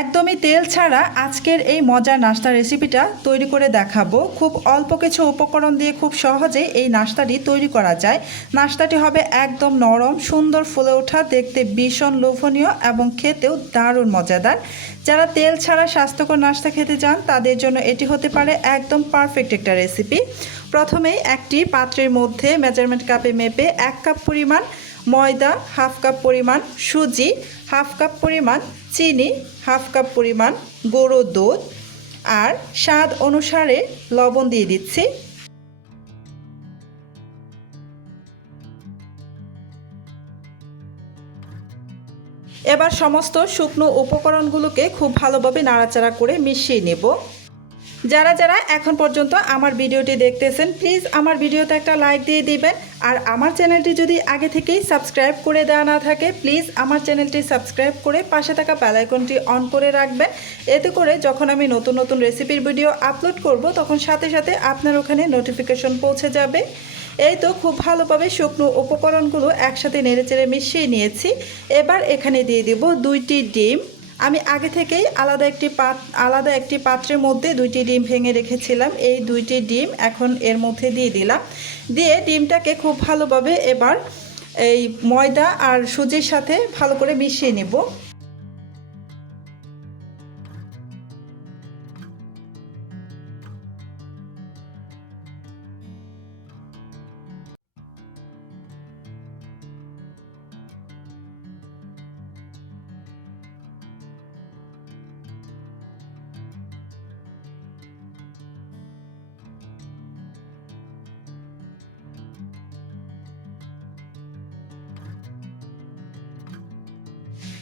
একদমই তেল ছাড়া আজকের এই মজার নাস্তার রেসিপিটা তৈরি করে দেখাবো। খুব অল্প কিছু উপকরণ দিয়ে খুব সহজে এই নাস্তাটি তৈরি করা যায়। নাস্তাটি হবে একদম নরম, সুন্দর, ফুলে ওঠা, দেখতে ভীষণ লোভনীয় এবং খেতেও দারুণ মজাদার। যারা তেল ছাড়া স্বাস্থ্যকর নাস্তা খেতে চান তাদের জন্য এটি হতে পারে একদম পারফেক্ট একটা রেসিপি। প্রথমেই একটি পাত্রের মধ্যে মেজারমেন্ট কাপে মেপে 1 কাপ পরিমাণ ময়দা, হাফ কাপ পরিমাণ সুজি, হাফ কাপ পরিমাণ চিনি, হাফ কাপ পরিমাণ গুঁড়ো দুধ আর স্বাদ অনুসারে লবণ দিয়ে দিচ্ছি। এবার সমস্ত শুকনো উপকরণগুলোকে খুব ভালোভাবে নাড়াচাড়া করে মিশিয়ে নেব। যারা যারা এখন পর্যন্ত আমার ভিডিওটি দেখতেছেন প্লিজ আমার ভিডিওতে একটা লাইক দিয়ে দিবেন। আর আমার চ্যানেলটি যদি আগে থেকেই সাবস্ক্রাইব করে দেওয়া না থাকে প্লিজ আমার চ্যানেলটি সাবস্ক্রাইব করে পাশে থাকা বেল আইকনটি অন করে রাখবেন। এতে করে যখন আমি নতুন নতুন রেসিপির ভিডিও আপলোড করব তখন সাথে সাথে আপনার ওখানে নোটিফিকেশন পৌঁছে যাবে। এই তো খুব ভালোভাবে শুকনো উপকরণগুলো একসাথে নেড়েচেড়ে মিশিয়ে নিয়েছি। এবার এখানে দিয়ে দিব 2টি ডিম। আমি আগে থেকেই আলাদা একটি পাত্রের মধ্যে 2টি ডিম ভেঙে রেখেছিলাম। এই 2টি ডিম এখন এর মধ্যে দিয়ে দিলাম। দিয়ে ডিমটাকে খুব ভালোভাবে এবার এই ময়দা আর সুজির সাথে ভালো করে মিশিয়ে নেব।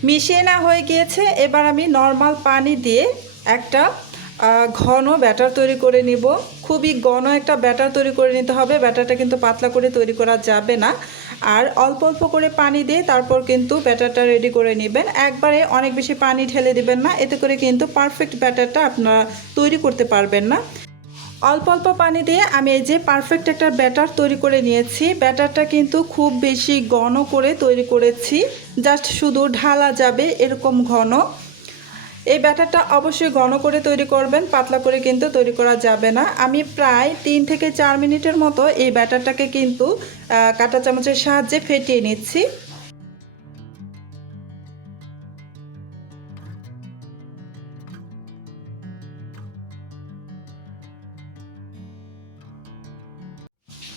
মিশিয়ে না হয়ে গিয়েছে। এবার আমি নর্মাল পানি দিয়ে একটা ঘন ব্যাটার তৈরি করে নিব। খুবই ঘন একটা ব্যাটার তৈরি করে নিতে হবে। ব্যাটারটা কিন্তু পাতলা করে তৈরি করা যাবে না। আর অল্প অল্প করে পানি দিয়ে তারপর কিন্তু ব্যাটারটা রেডি করে নেবেন। একবারে অনেক বেশি পানি ঢেলে দিবেন না, এতে করে কিন্তু পারফেক্ট ব্যাটারটা আপনারা তৈরি করতে পারবেন না। অল্প অল্প পানি দিয়ে আমি এই যে পারফেক্ট একটা ব্যাটার তৈরি করে নিয়েছি। ব্যাটারটা কিন্তু খুব বেশি ঘন করে তৈরি করেছি, জাস্ট শুধু ঢালা যাবে এরকম ঘন। এই ব্যাটারটা অবশ্যই ঘন করে তৈরি করবেন, পাতলা করে কিন্তু তৈরি করা যাবে না। আমি প্রায় 3 থেকে 4 মিনিটের মতো এই ব্যাটারটাকে কিন্তু কাঁটা চামচের সাহায্যে ফেটিয়ে নিচ্ছি।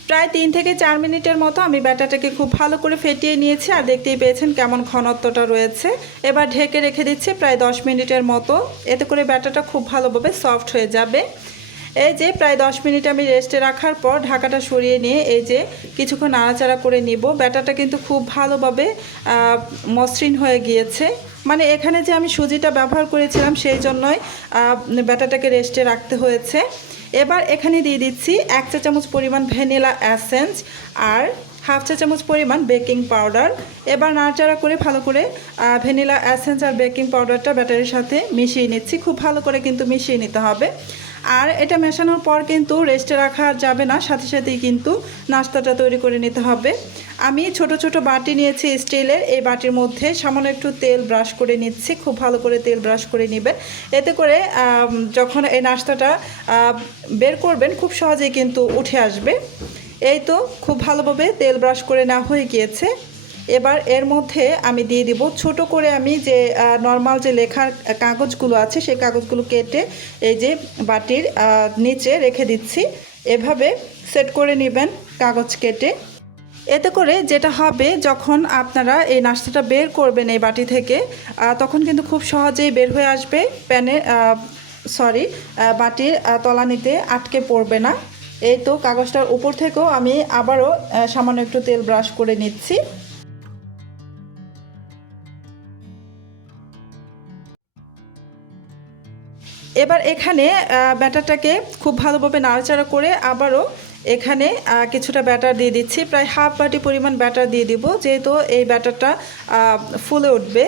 প্রায় 3 থেকে 4 মিনিটের মতো আমি ব্যাটারটাকে খুব ভালো করে ফেটিয়ে নিয়েছি। আর দেখতেই পেয়েছেন কেমন ঘনত্বটা রয়েছে। এবার ঢেকে রেখে দিচ্ছি প্রায় 10 মিনিটের মতো। এতে করে ব্যাটারটা খুব ভালোভাবে সফট হয়ে যাবে। এই যে প্রায় 10 মিনিট আমি রেস্টে রাখার পর ঢাকাটা সরিয়ে নিয়ে এই যে কিছুক্ষণ নাড়াচাড়া করে নিব। ব্যাটারটা কিন্তু খুব ভালোভাবে মসৃণ হয়ে গিয়েছে। মানে এখানে যে আমি সুজিটা ব্যবহার করেছিলাম সেই জন্যই ব্যাটারটাকে রেস্টে রাখতে হয়েছে। এবার এখানে দিয়ে দিচ্ছি 1 চা চামচ পরিমাণ ভ্যানিলা এসেন্স আর হাফ চা চামচ পরিমাণ বেকিং পাউডার। এবার নাড়াচাড়া করে ভালো করে ভ্যানিলা এসেন্স আর বেকিং পাউডারটা ব্যাটারের সাথে মিশিয়ে নিচ্ছি। খুব ভালো করে কিন্তু মিশিয়ে নিতে হবে। আর এটা মেশানোর পর কিন্তু রেস্টে রাখা যাবে না, সাথে সাথেই কিন্তু নাস্তাটা তৈরি করে নিতে হবে। আমি ছোট ছোট বাটি নিয়েছি স্টিলের। এই বাটির মধ্যে সামান্য একটু তেল ব্রাশ করে নিচ্ছি। খুব ভালো করে তেল ব্রাশ করে নেবেন। এতে করে যখন এই নাস্তাটা বের করবেন খুব সহজেই কিন্তু উঠে আসবে। এই তো খুব ভালোভাবে তেল ব্রাশ করে নেওয়া হয়ে গিয়েছে। এবার এর মধ্যে আমি দিয়ে দিব ছোট করে আমি যে নর্মাল যে লেখার কাগজগুলো আছে সেই কাগজগুলো কেটে এই যে বাটির নিচে রেখে দিচ্ছি। এভাবে সেট করে নেবেন কাগজ কেটে। এতে করে যেটা হবে যখন আপনারা এই নাস্তাটা বের করবেন এই বাটি থেকে তখন কিন্তু খুব সহজেই বের হয়ে আসবে। বাটির তলানিতে আটকে পড়বে না। এই তো কাগজটার উপর থেকেও আমি আবারও সামান্য একটু তেল ব্রাশ করে নিচ্ছি। এবার এখানে ব্যাটারটাকে খুব ভালোভাবে নাড়াচাড়া করে আবারও এখানে কিছুটা ব্যাটার দিয়ে দিচ্ছি। প্রায় হাফ বাটি পরিমাণ ব্যাটার দিয়ে দিব, যেহেতু এই ব্যাটারটা ফুলে উঠবে।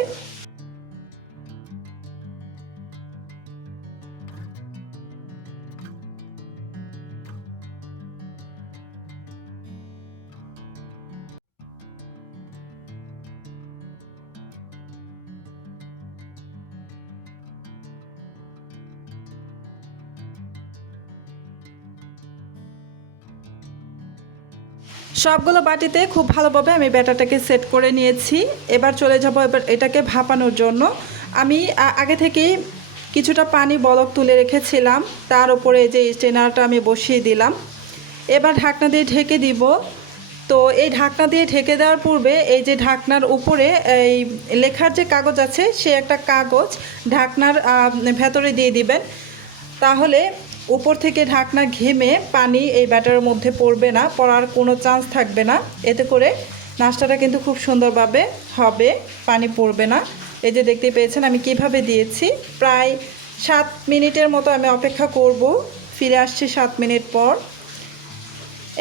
সবগুলো বাটিতে খুব ভালোভাবে আমি ব্যাটারটাকে সেট করে নিয়েছি। এবার চলে যাব এবার এটাকে ভাপানোর জন্য। আমি আগে থেকেই কিছুটা পানি বলক তুলে রেখেছিলাম, তার উপরে যে স্ট্রেনারটা আমি বসিয়ে দিলাম। এবার ঢাকনা দিয়ে ঢেকে দিব। তো এই ঢাকনা দিয়ে ঢেকে দেওয়ার পূর্বে এই যে ঢাকনার উপরে এই লেখার যে কাগজ আছে, সে একটা কাগজ ঢাকনার ভেতরে দিয়ে দিবেন। তাহলে উপর থেকে ঢাকনা ঘেমে পানি এই ব্যাটারের মধ্যে পড়বে না, পড়ার কোনো চান্স থাকবে না। এতে করে নাস্তাটা কিন্তু খুব সুন্দরভাবে হবে, পানি পড়বে না। এই যে দেখতে পেয়েছেন আমি কিভাবে দিয়েছি। প্রায় 7 মিনিটের মতো আমি অপেক্ষা করব। ফিরে আসছি 7 মিনিট পর।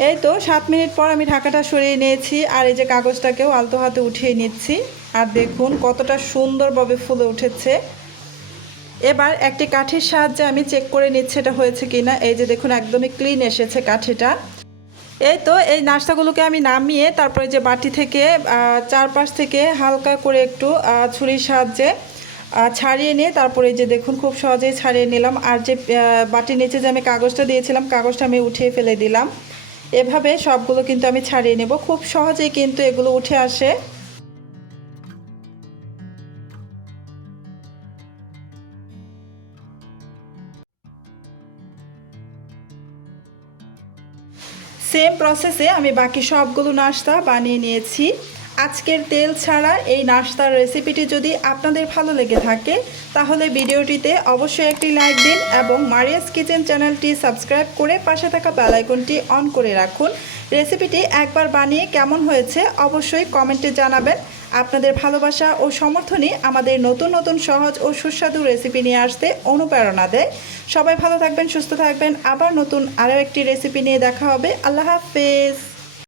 এই তো 7 মিনিট পর আমি ঢাকাটা সরিয়ে নিয়েছি, আর এই যে কাগজটাকেও আলতো হাতে উঠিয়ে নিচ্ছি। আর দেখুন কতটা সুন্দরভাবে ফুলে উঠেছে। এবার একটি কাঠির সাহায্যে আমি চেক করে নিচ্ছি এটা হয়েছে কিনা। এই যে দেখুন একদমই ক্লিন এসেছে কাঠিটা। এই তো এই নাস্তাগুলোকে আমি নামিয়ে তারপরে যে বাটি থেকে চারপাশ থেকে হালকা করে একটু ছুরির সাহায্যে ছাড়িয়ে নিয়ে তারপরে যে দেখুন খুব সহজেই ছাড়িয়ে নিলাম। আর যে বাটির নিচে যে আমি কাগজটা দিয়েছিলাম, কাগজটা আমি উঠিয়ে ফেলে দিলাম। এভাবে সবগুলো কিন্তু আমি ছাড়িয়ে নেব, খুব সহজেই কিন্তু এগুলো উঠে আসে। সেম প্রসেসে আমি বাকি সবগুলো নাস্তা বানিয়ে নিয়েছি। আজকের তেল ছাড়া এই নাস্তার রেসিপিটি যদি আপনাদের ভালো লেগে থাকে তাহলে ভিডিওটিতে অবশ্যই একটি লাইক দিন এবং মারিয়াস কিচেন চ্যানেলটি সাবস্ক্রাইব করে পাশে থাকা বেল আইকনটি অন করে রাখুন। রেসিপিটি একবার বানিয়ে কেমন হয়েছে অবশ্যই কমেন্টে জানাবেন। আপনাদের ভালোবাসা ও সমর্থনই আমাদের নতুন নতুন সহজ ও সুস্বাদু রেসিপি নিয়ে আসতে অনুপ্রেরণা দেয়। সবাই ভালো থাকবেন, সুস্থ থাকবেন। আবার নতুন আরও একটি রেসিপি নিয়ে দেখা হবে। আল্লাহ হাফেজ।